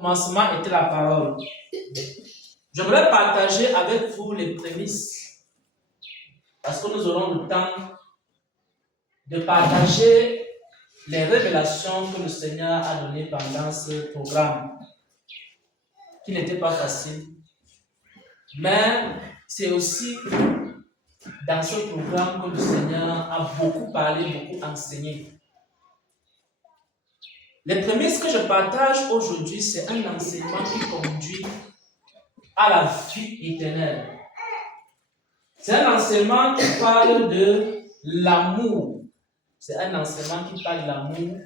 Commencement était la parole. J'aimerais partager avec vous les prémices parce que nous aurons le temps de partager les révélations que le Seigneur a données pendant ce programme qui n'était pas facile. Mais c'est aussi dans ce programme que le Seigneur a beaucoup parlé, beaucoup enseigné. Les prémices que je partage aujourd'hui, c'est un enseignement qui conduit à la vie éternelle. C'est un enseignement qui parle de l'amour. C'est un enseignement qui parle de l'amour.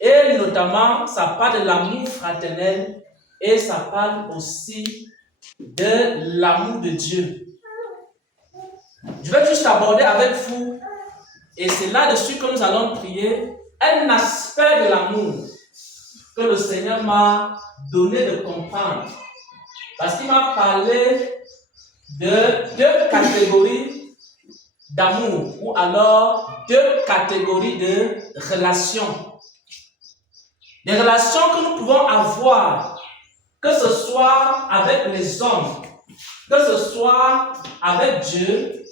Et notamment, ça parle de l'amour fraternel et ça parle aussi de l'amour de Dieu. Je vais juste aborder avec vous, et c'est là-dessus que nous allons prier, un aspect de l'amour que le Seigneur m'a donné de comprendre. Parce qu'il m'a parlé de deux catégories d'amour, ou alors deux catégories de relations. Des relations que nous pouvons avoir, que ce soit avec les hommes, que ce soit avec Dieu,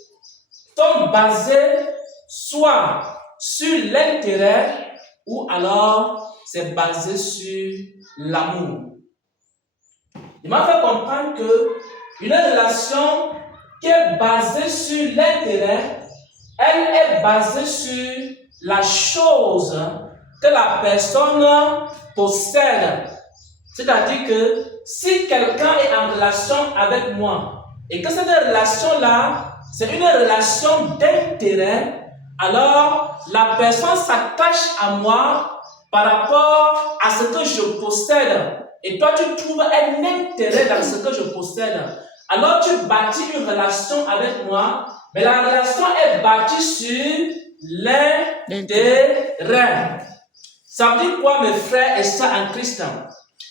sont basées soit sur l'intérêt ou alors c'est basé sur l'amour. Il m'a fait comprendre que une relation qui est basée sur l'intérêt, elle est basée sur la chose que la personne possède. C'est-à-dire que si quelqu'un est en relation avec moi et que cette relation-là, c'est une relation d'intérêt, alors la personne s'attache à moi par rapport à ce que je possède. Et toi, tu trouves un intérêt dans ce que je possède. Alors, tu bâtis une relation avec moi, mais la relation est bâtie sur l'intérêt. Ça veut dire quoi, mes frères et sœurs en Christ?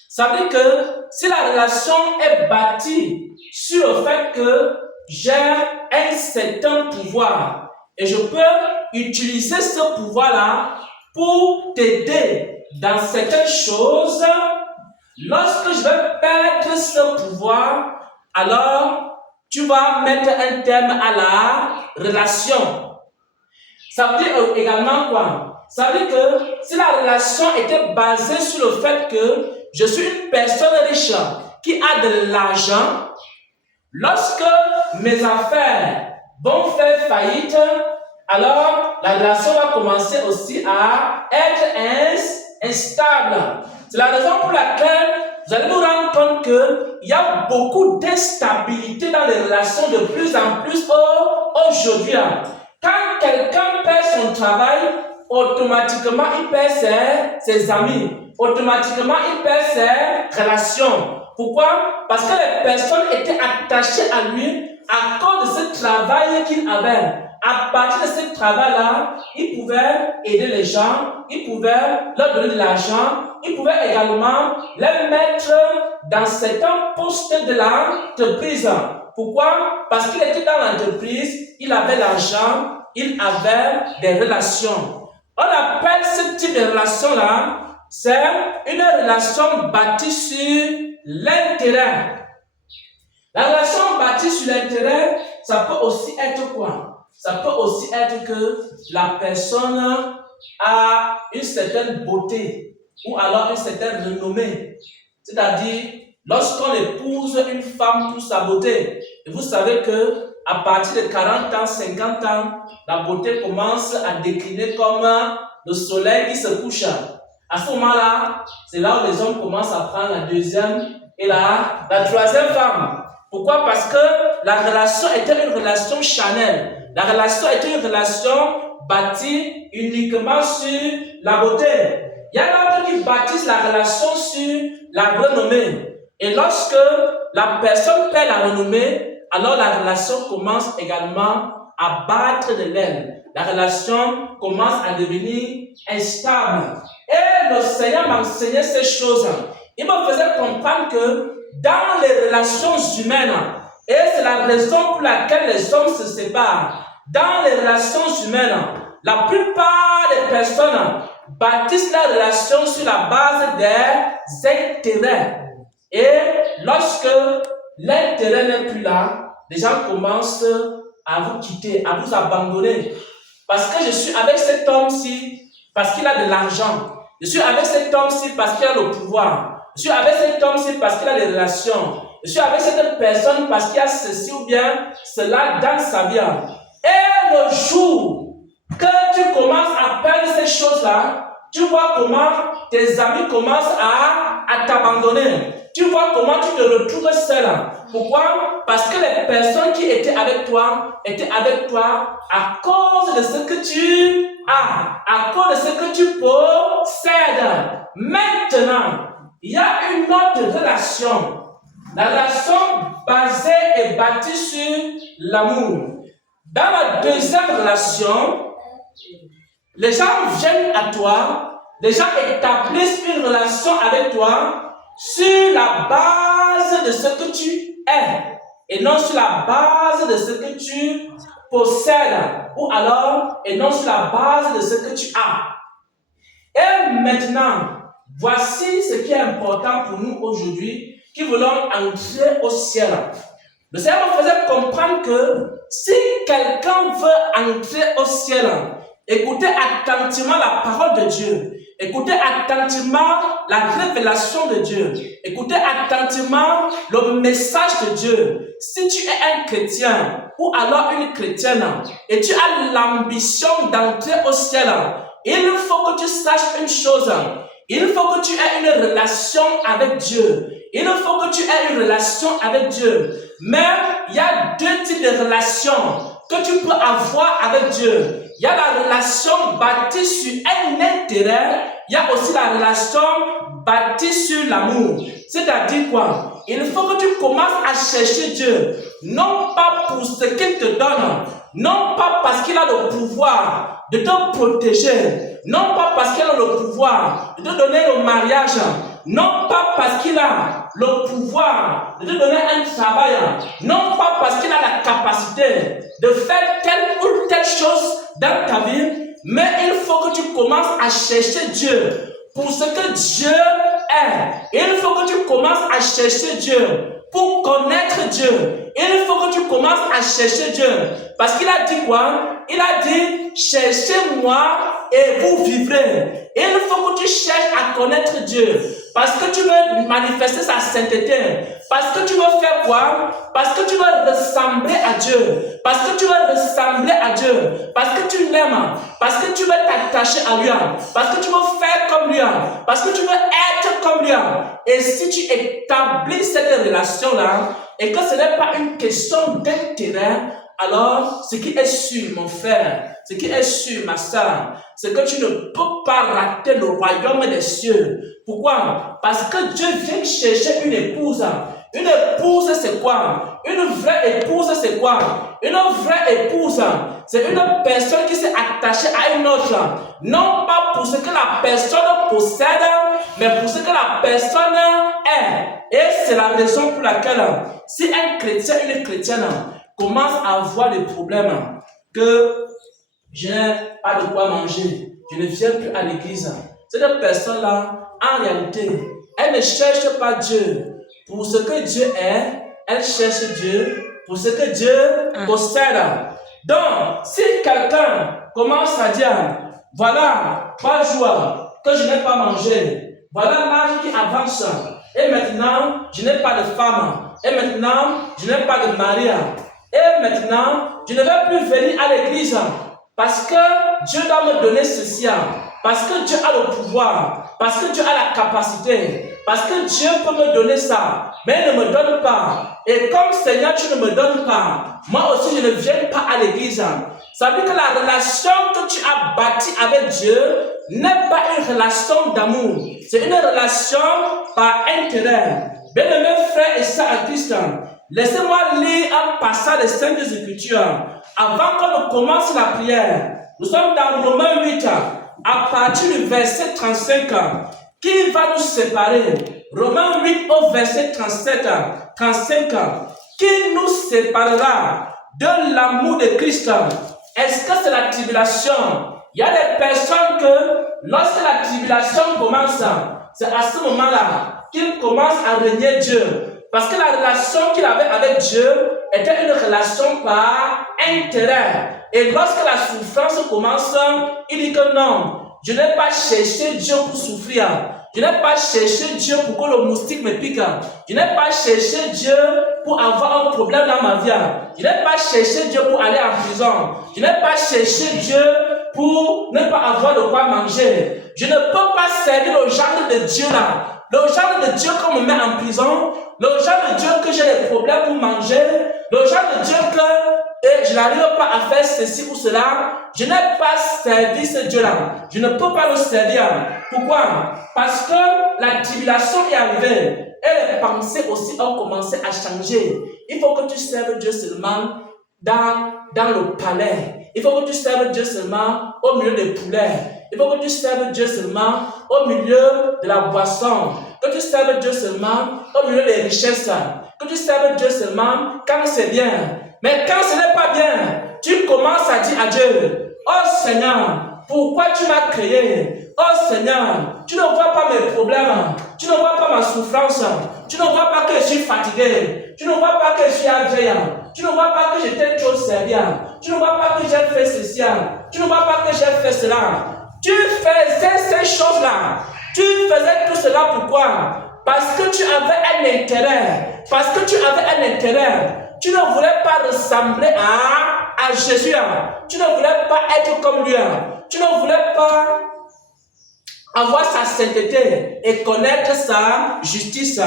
Ça veut dire que si la relation est bâtie sur le fait que j'ai un certain pouvoir et je peux utiliser ce pouvoir-là pour t'aider dans certaines choses, lorsque je vais perdre ce pouvoir, alors tu vas mettre un terme à la relation. Ça veut dire également quoi? Ça veut dire que si la relation était basée sur le fait que je suis une personne riche qui a de l'argent, lorsque mes affaires vont faire faillite, alors la relation va commencer aussi à être instable. C'est la raison pour laquelle vous allez vous rendre compte qu'il y a beaucoup d'instabilité dans les relations de plus en plus aujourd'hui. Quand quelqu'un perd son travail, automatiquement il perd ses amis. Automatiquement il perd ses relations. Pourquoi? Parce que les personnes étaient attachées à lui à cause de ce travail qu'il avait. À partir de ce travail-là, il pouvait aider les gens, il pouvait leur donner de l'argent, il pouvait également les mettre dans certains postes de l'entreprise. Pourquoi? Parce qu'il était dans l'entreprise, il avait l'argent, il avait des relations. On appelle ce type de relation-là, c'est une relation bâtie sur l'intérêt. La relation bâtie sur l'intérêt, ça peut aussi être quoi? Ça peut aussi être que la personne a une certaine beauté ou alors une certaine renommée. C'est-à-dire, lorsqu'on épouse une femme pour sa beauté, et vous savez que à partir de 40 ans, 50 ans, la beauté commence à décliner comme le soleil qui se couche. À ce moment-là, c'est là où les hommes commencent à prendre la deuxième et la troisième femme. Pourquoi? Parce que la relation était une relation charnelle. La relation était une relation bâtie uniquement sur la beauté. Il y a d'autres qui bâtissent la relation sur la renommée. Et lorsque la personne perd la renommée, alors la relation commence également à battre de l'aile. La relation commence à devenir instable. Et le Seigneur m'a enseigné ces choses. Il me faisait comprendre que dans les relations humaines, et c'est la raison pour laquelle les hommes se séparent, dans les relations humaines, la plupart des personnes bâtissent la relation sur la base des intérêts. Et lorsque l'intérêt n'est plus là, les gens commencent à vous quitter, à vous abandonner. Parce que je suis avec cet homme-ci parce qu'il a de l'argent. Je suis avec cet homme-ci parce qu'il a le pouvoir. Je suis avec cet homme-ci parce qu'il a des relations. Je suis avec cette personne parce qu'il y a ceci ou bien cela dans sa vie. Et le jour que tu commences à perdre ces choses-là, tu vois comment tes amis commencent à t'abandonner. Tu vois comment tu te retrouves seul. Pourquoi? Parce que les personnes qui étaient avec toi à cause de ce que tu as, à cause de ce que tu possèdes. Maintenant, il y a une autre relation. La relation basée et bâtie sur l'amour. Dans la deuxième relation, les gens viennent à toi, les gens établissent une relation avec toi sur la base de ce que tu es et non sur la base de ce que tu possèdes ou alors et non sur la base de ce que tu as. Et maintenant, voici ce qui est important pour nous aujourd'hui qui voulons entrer au ciel. Le Seigneur me faisait comprendre que si quelqu'un veut entrer au ciel, écoutez attentivement la parole de Dieu. Écoutez attentivement la révélation de Dieu. Écoutez attentivement le message de Dieu. Si tu es un chrétien ou alors une chrétienne et tu as l'ambition d'entrer au ciel, il faut que tu saches une chose. Il faut que tu aies une relation avec Dieu. Il faut que tu aies une relation avec Dieu. Mais il y a deux types de relations que tu peux avoir avec Dieu. Il y a la relation bâtie sur un intérêt. Il y a aussi la relation bâtie sur l'amour. C'est-à-dire quoi? Il faut que tu commences à chercher Dieu. Non pas pour ce qu'il te donne. Non pas parce qu'il a le pouvoir de te protéger. Non pas parce qu'il a le pouvoir de te donner le mariage. Non pas parce qu'il a le pouvoir de te donner un travail. Non pas parce qu'il a la capacité de faire telle ou telle chose dans ta vie. Mais il faut que tu commences à chercher Dieu pour ce que Dieu est. Il faut que tu commences à chercher Dieu pour connaître Dieu. Il faut que tu commences à chercher Dieu. Parce qu'il a dit quoi? Il a dit, cherchez-moi et vous vivrez. Il faut que tu cherches à connaître Dieu. Parce que tu veux manifester sa sainteté. Parce que tu veux faire quoi? Parce que tu veux ressembler à Dieu. Parce que tu veux ressembler à Dieu. Parce que tu l'aimes. Parce que tu veux t'attacher à lui. Parce que tu veux faire comme lui. Parce que tu veux être comme lui. Et si tu établis cette relation-là, et que ce n'est pas une question d'intérêt, alors ce qui est sûr, mon frère, ce qui est sûr, ma soeur, c'est que tu ne peux pas rater le royaume des cieux. Pourquoi? Parce que Dieu vient chercher une épouse. Une épouse, c'est quoi? Une vraie épouse, c'est quoi? Une vraie épouse, c'est une personne qui s'est attachée à une autre. Non pas pour ce que la personne possède, mais pour ce que la personne est. Et c'est la raison pour laquelle, si un chrétien, une chrétienne, commence à avoir des problèmes, que je n'ai pas de quoi manger, je ne viens plus à l'église, cette personne-là, en réalité, elle ne cherche pas Dieu pour ce que Dieu est, elle cherche Dieu pour ce que Dieu possède. Donc, si quelqu'un commence à dire, voilà 3 jours que je n'ai pas mangé, voilà l'âge qui avance, et maintenant, je n'ai pas de femme, et maintenant, je n'ai pas de mari, et maintenant, je ne vais plus venir à l'église, parce que Dieu doit me donner ceci, parce que Dieu a le pouvoir, parce que Dieu a la capacité, parce que Dieu peut me donner ça, mais il ne me donne pas. Et comme Seigneur, tu ne me donnes pas, moi aussi je ne viens pas à l'église. Ça veut dire que la relation que tu as bâtie avec Dieu n'est pas une relation d'amour, c'est une relation par intérêt. Bien-aimés frères et sœurs en Christ, laissez-moi lire un passage des Saintes Écritures avant qu'on ne commence la prière. Nous sommes dans Romains 8, à partir du verset 35, qui va nous séparer. Romains 8 au verset 37, 35, qui nous séparera de l'amour de Christ? Est-ce que c'est la tribulation? Il y a des personnes que lorsque la tribulation commence, c'est à ce moment-là qu'il commence à régner Dieu. Parce que la relation qu'il avait avec Dieu était une relation par intérêt. Et lorsque la souffrance commence, il dit que non, je n'ai pas cherché Dieu pour souffrir. Je n'ai pas cherché Dieu pour que le moustique me pique. Je n'ai pas cherché Dieu pour avoir un problème dans ma vie. Je n'ai pas cherché Dieu pour aller en prison. Je n'ai pas cherché Dieu pour ne pas avoir de quoi manger. Je ne peux pas servir le genre de Dieu là. Le genre de Dieu qu'on me met en prison. Le genre de Dieu que j'ai des problèmes pour manger. Le genre de Dieu que je n'arrive pas à faire ceci ou cela. Je n'ai pas servi ce Dieu-là. Je ne peux pas le servir. Pourquoi? Parce que la tribulation est arrivée. Et les pensées aussi ont commencé à changer. Il faut que tu serves Dieu seulement dans le palais. Il faut que tu serves Dieu seulement au milieu des poulets. Il faut que tu serves Dieu seulement au milieu de la boisson. Que tu serves Dieu seulement au milieu des richesses. Que tu serves Dieu seulement quand c'est bien. Mais quand ce n'est pas bien, tu commences à dire à Dieu, oh Seigneur, pourquoi tu m'as créé? Oh Seigneur, tu ne vois pas mes problèmes. Tu ne vois pas ma souffrance. Tu ne vois pas que je suis fatigué. Tu ne vois pas que je suis aveugle. Tu ne vois pas que je t'ai trop servi. Tu ne vois pas que j'ai fait ceci. Tu ne vois pas que j'ai fait cela. Tu faisais ces choses-là. Tu faisais tout cela pourquoi? Parce que tu avais un intérêt. Parce que tu avais un intérêt. Tu ne voulais pas ressembler à Jésus. Tu ne voulais pas être comme lui. Tu ne voulais pas avoir sa sainteté et connaître sa justice.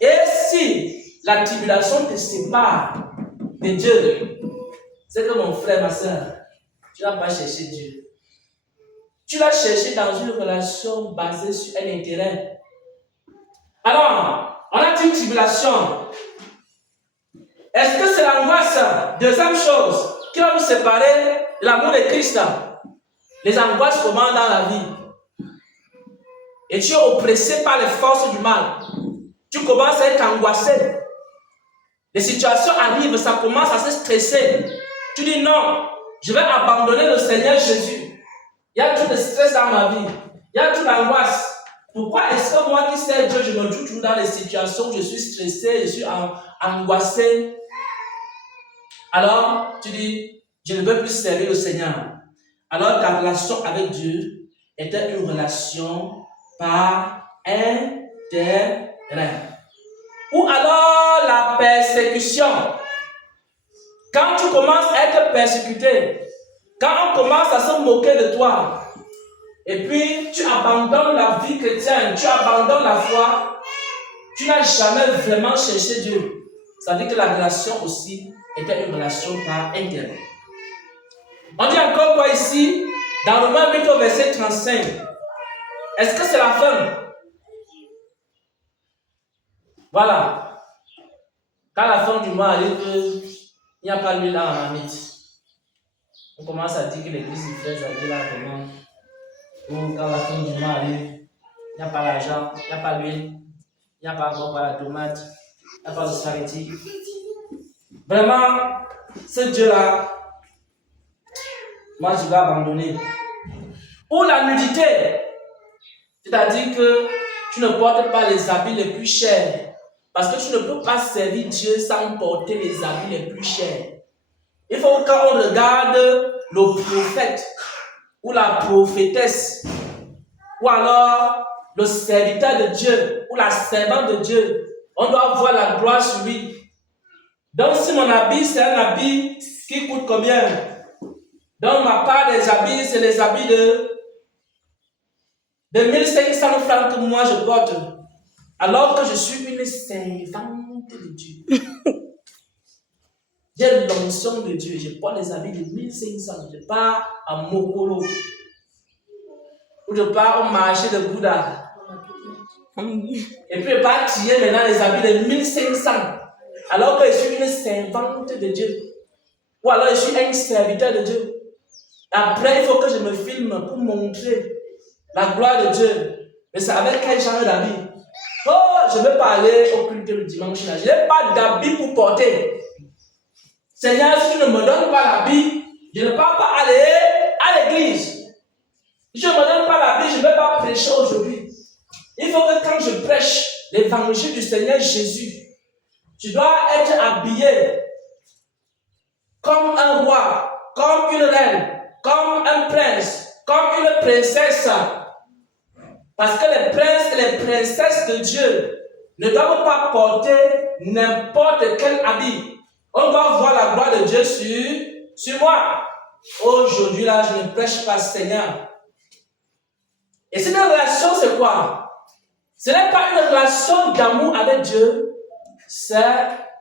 Et si la tribulation te sépare de Dieu, c'est que mon frère, ma soeur, tu n'as pas cherché Dieu. Tu l'as cherché dans une relation basée sur un intérêt. Alors, on a dit tribulation. Est-ce que c'est l'angoisse? Deuxième chose, qui va nous séparer de l'amour de Christ. Les angoisses commencent dans la vie. Et tu es oppressé par les forces du mal. Tu commences à être angoissé. Les situations arrivent, ça commence à se stresser. Tu dis non, je vais abandonner le Seigneur Jésus. Il y a tout le stress dans ma vie. Il y a toute l'angoisse. Pourquoi est-ce que moi qui sais Dieu, je me trouve toujours dans les situations où je suis stressé, je suis angoissé? Alors, tu dis, je ne veux plus servir le Seigneur. Alors, ta relation avec Dieu était une relation par intérêt. Ou alors, la persécution. Quand tu commences à être persécuté, quand on commence à se moquer de toi, et puis tu abandonnes la vie chrétienne, tu abandonnes la foi, tu n'as jamais vraiment cherché Dieu. Ça veut dire que la relation aussi était une relation par intérêt. On dit encore quoi ici? Dans Romains 8 au verset 35. Est-ce que c'est la fin? Voilà. Quand la fin du mois arrive, il n'y a pas l'huile dans la marmite. On commence à dire que l'église est très agile là vraiment. Ou quand la fin du mois arrive, il n'y a pas l'argent, il n'y a pas l'huile, il n'y a pas encore la tomate, il n'y a pas le spaghetti. Vraiment, ce Dieu-là, moi je vais abandonner. Ou la nudité, c'est-à-dire que tu ne portes pas les habits les plus chers. Parce que tu ne peux pas servir Dieu sans porter les habits les plus chers. Il faut que quand on regarde le prophète ou la prophétesse ou alors le serviteur de Dieu ou la servante de Dieu, on doit voir la gloire sur lui. Donc si mon habit c'est un habit qui coûte combien? Donc ma part des habits c'est les habits de 1500 francs que moi je porte. Alors que je suis une servante de Dieu. J'ai l'onction de Dieu. Je porte les habits de 1500. Je pars à Mokolo. Ou je pars au marché de Bouddha. Et puis je pars tirer maintenant les habits de 1500. Alors que je suis une servante de Dieu. Ou alors je suis un serviteur de Dieu. Après, il faut que je me filme pour montrer la gloire de Dieu. Mais c'est avec quel genre d'habit? Oh, je ne vais pas aller au culte le dimanche là. Je n'ai pas d'habit pour porter. Seigneur, si tu ne me donnes pas l'habit, je ne peux pas aller à l'église. Je ne me donne pas la Bible, je ne vais pas prêcher aujourd'hui. Il faut que quand je prêche l'évangile du Seigneur Jésus, je dois être habillé comme un roi, comme une reine, comme un prince, comme une princesse. Parce que les princes et les princesses de Dieu ne doivent pas porter n'importe quel habit. On doit voir la gloire de Dieu sur moi. Aujourd'hui, là, je ne prêche pas Seigneur. Et cette relation, c'est quoi? Ce n'est pas une relation d'amour avec Dieu, c'est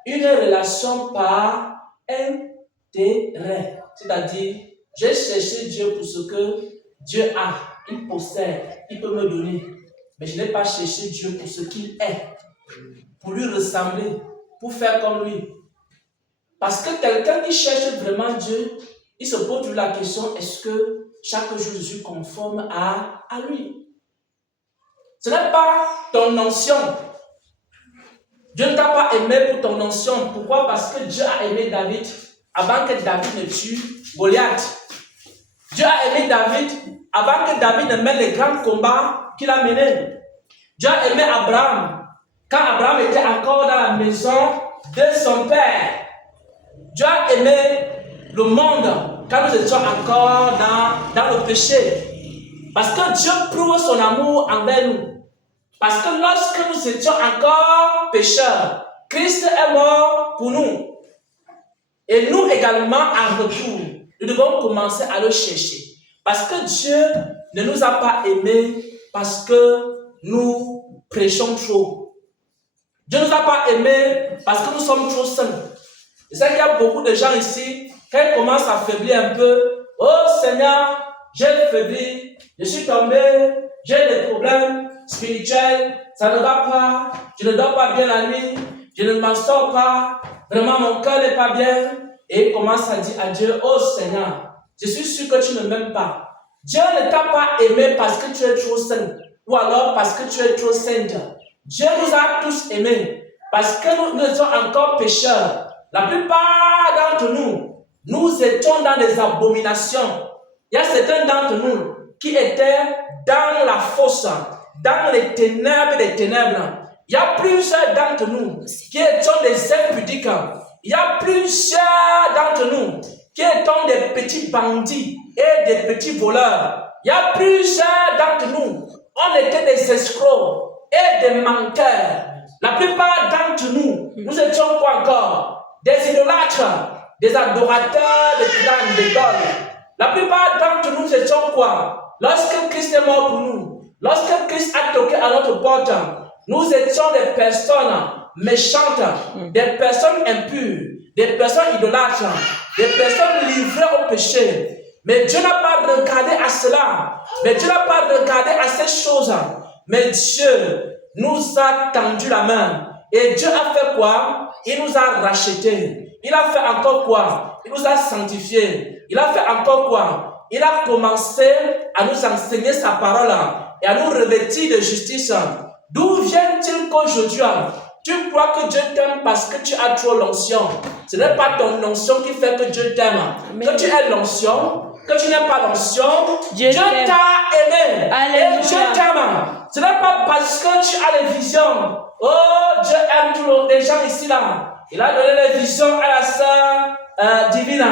une relation par intérêt. C'est-à-dire, j'ai cherché Dieu pour ce que Dieu a, il possède, il peut me donner. Mais je n'ai pas cherché Dieu pour ce qu'il est, pour lui ressembler, pour faire comme lui. Parce que quelqu'un qui cherche vraiment Dieu, il se pose toujours la question, est-ce que chaque jour je suis conforme à lui? Ce n'est pas ton onction. Dieu ne t'a pas aimé pour ton onction. Pourquoi? Parce que Dieu a aimé David avant que David ne tue Goliath. Dieu a aimé David avant que David ne mène les grands combats qu'il a menés. Dieu a aimé Abraham quand Abraham était encore dans la maison de son père. Dieu a aimé le monde quand nous étions encore dans le péché. Parce que Dieu prouve son amour envers nous. Parce que lorsque nous étions encore pécheurs, Christ est mort pour nous. Et nous également, en retour, nous devons commencer à le chercher. Parce que Dieu ne nous a pas aimés parce que nous prêchons trop. Dieu ne nous a pas aimés parce que nous sommes trop saints. Je sais qu'il y a beaucoup de gens ici, quand ils commencent à faiblir un peu, « Oh Seigneur, j'ai faibli, je suis tombé, j'ai des problèmes spirituels, ça ne va pas, je ne dors pas bien la nuit, je ne m'en sors pas, vraiment mon cœur n'est pas bien. » Et il commence à dire à Dieu, « Oh Seigneur, je suis sûr que tu ne m'aimes pas. Dieu ne t'a pas aimé parce que tu es trop saint, ou alors parce que tu es trop sainte. Dieu nous a tous aimés parce que nous sommes encore pécheurs. La plupart d'entre nous, nous étions dans des abominations. Il y a certains d'entre nous qui étaient dans la fosse, dans les ténèbres des ténèbres. Il y a plusieurs d'entre nous qui étions des impudiques. Il y a plusieurs d'entre nous qui étions des petits bandits et des petits voleurs. Il y a plusieurs d'entre nous, on était des escrocs et des menteurs. La plupart d'entre nous, nous étions quoi encore? Des idolâtres, des adorateurs de crânes, d'idoles. La plupart d'entre nous étions quoi? Lorsque Christ est mort pour nous, lorsque Christ a toqué à notre porte, nous étions des personnes méchantes, des personnes impures, des personnes idolâtres, des personnes livrées au péché. Mais Dieu n'a pas regardé à cela. Mais Dieu n'a pas regardé à ces choses. Mais Dieu nous a tendu la main. Et Dieu a fait quoi? Il nous a rachetés. Il a fait encore quoi? Il nous a sanctifiés. Il a fait encore quoi? Il a commencé à nous enseigner sa parole et à nous revêtir de justice. D'où vient-il qu'aujourd'hui, tu crois que Dieu t'aime parce que tu as trop l'onction? Ce n'est pas ton onction qui fait que Dieu t'aime. Que tu aies l'onction, que tu n'aimes pas l'onction, Dieu t'a aimé. Alléluia. Et Dieu t'aime. Ce n'est pas parce que tu as les visions. Oh, Dieu aime tous les gens ici là. Il a donné les visions à la sœur divine.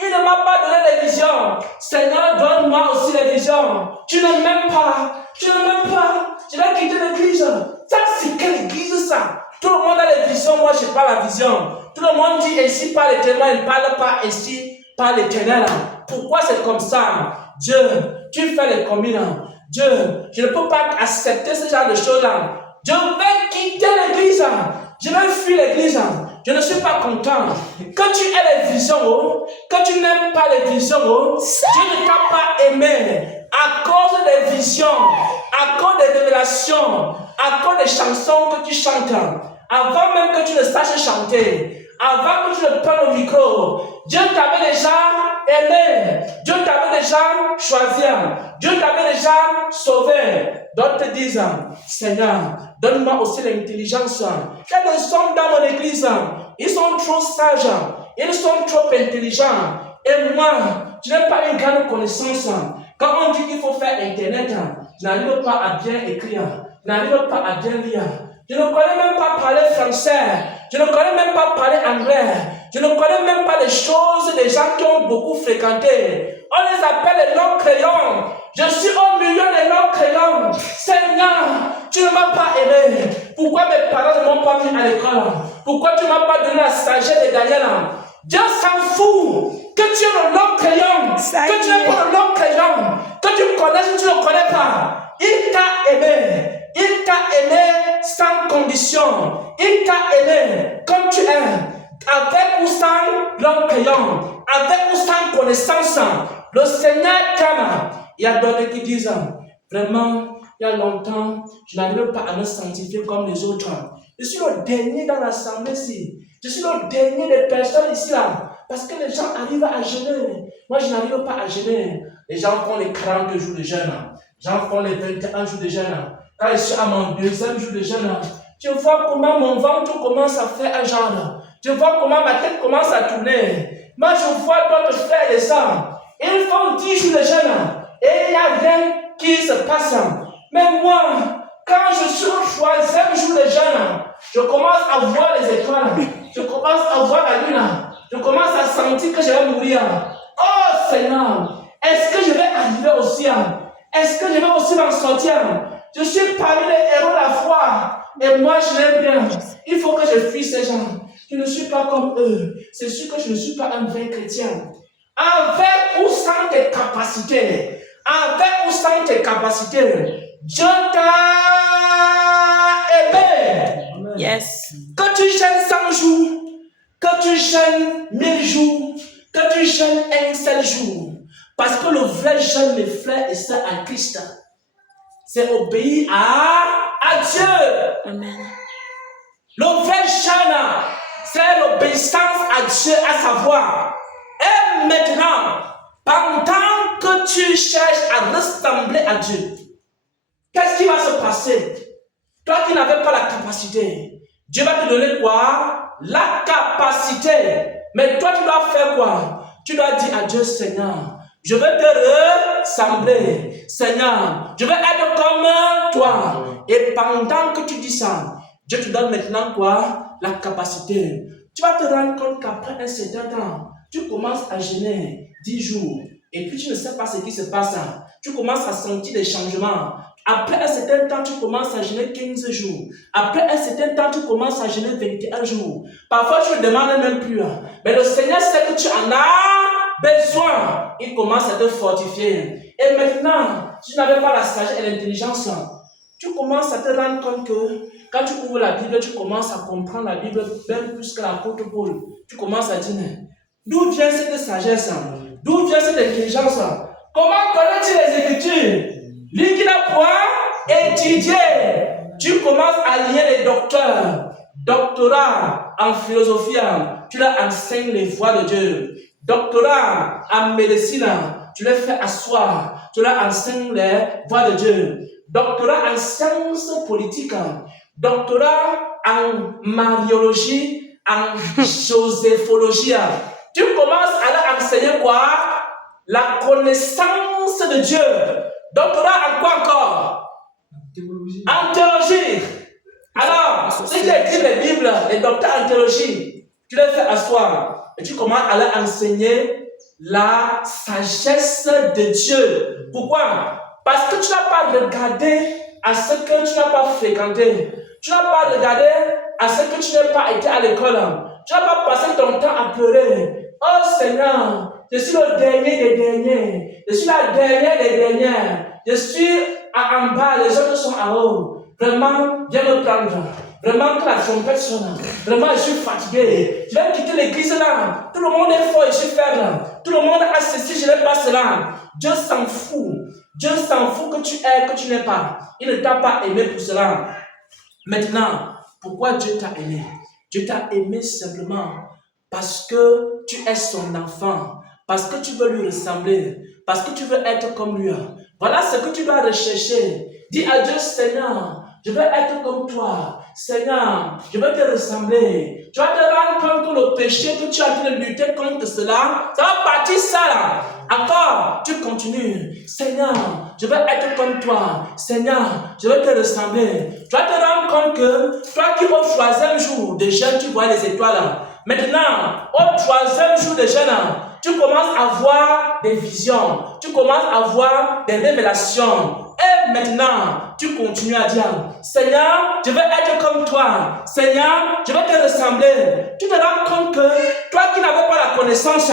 Il ne m'a pas donné les visions. Seigneur, donne-moi aussi les visions. Tu ne m'aimes pas. Tu ne m'aimes pas. Je vais quitter l'église. Ça, c'est quelle église ça? Tout le monde a les visions. Moi, je n'ai pas la vision. Tout le monde dit ainsi par l'éternel. Il ne parle pas ainsi par l'éternel. Pourquoi c'est comme ça? Dieu, tu fais les combines. Dieu, je ne peux pas accepter ce genre de choses-là. Je vais quitter l'église. Je vais fuir l'église. Je ne suis pas content. Quand tu aies les visions, quand tu n'aimes pas les visions, Dieu ne t'a pas aimé à cause des visions, à cause des révélations, à cause des chansons que tu chantes. Avant même que tu ne saches chanter, avant que tu ne prennes le micro, Dieu t'avait déjà aimé. Dieu t'avait déjà choisi. Dieu t'avait déjà sauvé. D'autres te disent, Seigneur, donne-moi aussi l'intelligence. Il y a des hommes dans mon église, ils sont trop sages, ils sont trop intelligents. Et moi, je n'ai pas une grande connaissance. Quand on dit qu'il faut faire Internet, je n'arrive pas à bien écrire, je n'arrive pas à bien lire. Je ne connais même pas parler français, je ne connais même pas parler anglais, je ne connais même pas les choses des gens qui ont beaucoup fréquenté. On les appelle les longs crayons. Je suis au milieu des longs crayons. Seigneur, tu ne m'as pas aimé. Pourquoi mes parents ne m'ont pas mis à l'école? Pourquoi tu ne m'as pas donné la sagesse de Daniel? Dieu s'en fout que tu es le long crayon, que tu n'es pas le long crayon, que tu connais ou tu ne connais pas. Il t'a aimé. Il t'a aimé sans condition. Il t'a aimé comme tu es, avec ou sans long crayon, avec ou sans connaissance. Le Seigneur t'aime. Il y a d'autres qui disent, vraiment, il y a longtemps, je n'arrive pas à me sanctifier comme les autres. Je suis le dernier dans l'assemblée ici. Je suis le dernier des personnes ici là. Parce que les gens arrivent à jeûner. Moi, je n'arrive pas à jeûner. Les gens font les 42 jours de jeûne. Les gens font les 21 jours de jeûne. Quand je suis à mon deuxième jour de jeûne, tu vois comment mon ventre commence à faire un genre. Tu vois comment ma tête commence à tourner. Moi, je vois d'autres frères et sœurs. Ils font 10 jours de jeûne. Et il n'y a rien qui se passe. Mais moi, quand je suis au troisième jour de jeûne, je commence à voir les étoiles. Je commence à voir la lune. Je commence à sentir que je vais mourir. Oh Seigneur, est-ce que je vais arriver au ciel? Est-ce que je vais aussi m'en sortir? Je suis parmi les héros de la foi. Et moi, je l'aime bien. Il faut que je fuis ces gens. Je ne suis pas comme eux. C'est sûr que je ne suis pas un vrai chrétien. Avec ou sans tes capacités, avec ou sans tes capacités, Dieu t'a aimé. Yes. Que tu gênes 100 jours, que tu gênes 1000 jours, que tu gênes un seul jour. Parce que le vrai jeûne, mes frères et sœurs en Christ, c'est obéir à Dieu. Amen. Le vrai jeûne, c'est l'obéissance à Dieu, à savoir. Et maintenant, pendant que tu cherches à ressembler à Dieu, qu'est-ce qui va se passer? Toi qui n'avais pas la capacité, Dieu va te donner quoi? La capacité. Mais toi, tu dois faire quoi? Tu dois dire à Dieu, Seigneur, je veux te ressembler. Seigneur, je veux être comme toi. Et pendant que tu dis ça, Dieu te donne maintenant quoi? La capacité. Tu vas te rendre compte qu'après un certain temps, tu commences à jeûner 10 jours. Et puis tu ne sais pas ce qui se passe. Tu commences à sentir des changements. Après un certain temps, tu commences à jeûner 15 jours. Après un certain temps, tu commences à jeûner 21 jours. Parfois, tu ne demandes même plus. Mais le Seigneur sait que tu en as besoin. Il commence à te fortifier. Et maintenant, si tu n'avais pas la sagesse et l'intelligence, tu commences à te rendre compte que quand tu ouvres la Bible, tu commences à comprendre la Bible même plus que l'apôtre Paul. Tu commences à dire, d'où vient cette sagesse? D'où vient cette intelligence? Comment connais-tu les Écritures? Lui qui n'a point étudié, tu commences à lier les doctorats en philosophie, tu leur enseignes les voies de Dieu. Doctorat en médecine, tu leur fais asseoir, tu leur enseignes les voies de Dieu. Doctorat en sciences politiques, doctorat en mariologie, en joséphologie. Tu commences à leur enseigner quoi? La connaissance de Dieu. Doctorat en quoi encore? En théologie. Alors, si tu écris les Bibles, les docteurs en théologie, tu les fais asseoir et tu commences à leur enseigner la sagesse de Dieu. Pourquoi? Parce que tu n'as pas regardé à ce que tu n'as pas fréquenté. Tu n'as pas regardé à ce que tu n'as pas été à l'école. Tu n'as pas passé ton temps à pleurer. Oh Seigneur, je suis le dernier des derniers. Je suis la dernière des dernières. Je suis en bas, les autres sont en haut. Vraiment, viens me prendre. Vraiment, que la trompette sonne. Vraiment, je suis fatigué. Je vais quitter l'église là. Tout le monde est fort, je suis faible. Tout le monde a ceci, je n'ai pas cela. Dieu s'en fout. Dieu s'en fout que tu aies, que tu n'aies pas. Il ne t'a pas aimé pour cela. Maintenant, pourquoi Dieu t'a aimé? Dieu t'a aimé simplement parce que tu es son enfant. Parce que tu veux lui ressembler. Parce que tu veux être comme lui. Voilà ce que tu dois rechercher. Dis à Dieu, Seigneur, je veux être comme toi. Seigneur, je veux te ressembler. Tu vas te rendre compte que le péché que tu as en train de lutter contre cela, ça va partir ça là. Encore, tu continues. Seigneur, je veux être comme toi. Seigneur, je veux te ressembler. Tu vas te rendre compte que toi qui au troisième jour de jeûne, tu vois les étoiles là. Maintenant, au troisième jour de jeûne, tu commences à voir des visions. Tu commences à voir des révélations. Et maintenant, tu continues à dire, Seigneur, je veux être comme toi. Seigneur, je veux te ressembler. Tu te rends compte que toi qui n'avais pas la connaissance,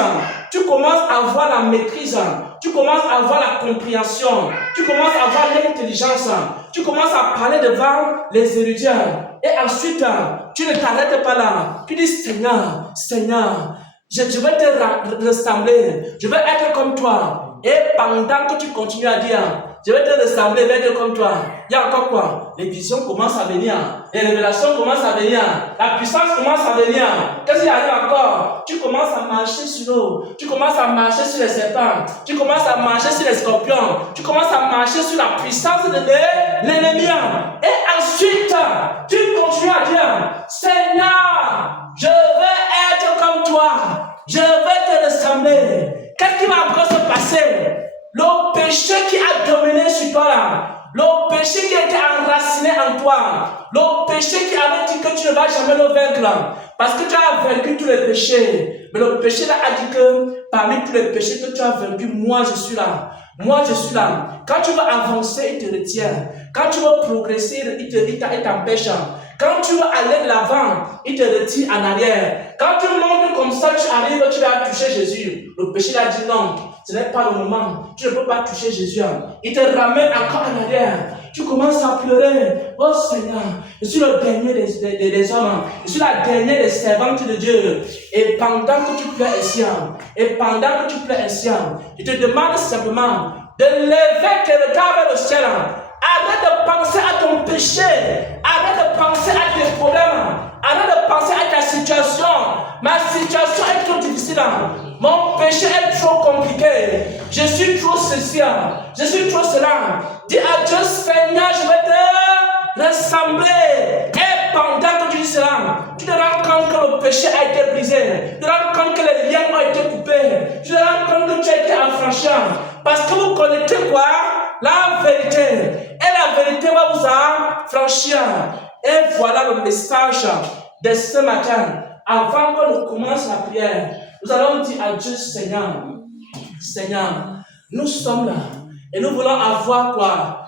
tu commences à avoir la maîtrise. Tu commences à avoir la compréhension. Tu commences à avoir l'intelligence. Tu commences à parler devant les érudits. Et ensuite, tu ne t'arrêtes pas là. Tu dis, Seigneur, Seigneur, je veux te ressembler. Je veux être comme toi. Et pendant que tu continues à dire, je vais te ressembler, je vais être comme toi. Il y a encore quoi? Les visions commencent à venir. Les révélations commencent à venir. La puissance commence à venir. Qu'est-ce qu'il y a encore? Tu commences à marcher sur l'eau. Tu commences à marcher sur les serpents. Tu commences à marcher sur les scorpions. Tu commences à marcher sur la puissance de l'ennemi. Et ensuite, tu continues à dire, Seigneur, je veux être comme toi. Je veux te ressembler. Qu'est-ce qui va encore se passer? Le péché qui a dominé sur toi là, le péché qui a été enraciné en toi, le péché qui avait dit que tu ne vas jamais le vaincre là, parce que tu as vaincu tous les péchés. Mais le péché là a dit que parmi tous les péchés que tu as vaincus, moi je suis là. Moi je suis là. Quand tu veux avancer, il te retient. Quand tu veux progresser, il t'empêche. Quand tu veux aller de l'avant, il te retire en arrière. Quand tu montes comme ça, tu arrives, tu vas toucher Jésus. Le péché l'a dit non, ce n'est pas le moment. Tu ne peux pas toucher Jésus. Il te ramène encore en arrière. Tu commences à pleurer. Oh Seigneur, je suis le dernier des hommes. Je suis la dernière des servantes de Dieu. Et pendant que tu pleures ainsi, je te demande simplement de lever tes regards vers le ciel. Arrête de penser à ton péché. Arrête de penser à tes problèmes. Arrête de penser à ta situation. Ma situation est trop difficile. Mon péché est trop compliqué. Je suis trop ceci. Je suis trop cela. Dis à Dieu, Seigneur, je vais te ressembler. Et pendant que tu dis cela, tu te rends compte que le péché a été brisé. Tu te rends compte que les liens ont été coupés. Tu te rends compte que tu as été affranchi. Parce que vous connaissez quoi? La vérité. Et la vérité va vous affranchir. Et voilà le message de ce matin. Avant que nous commencions la prière, nous allons dire à Dieu, Seigneur, Seigneur, nous sommes là. Et nous voulons avoir quoi?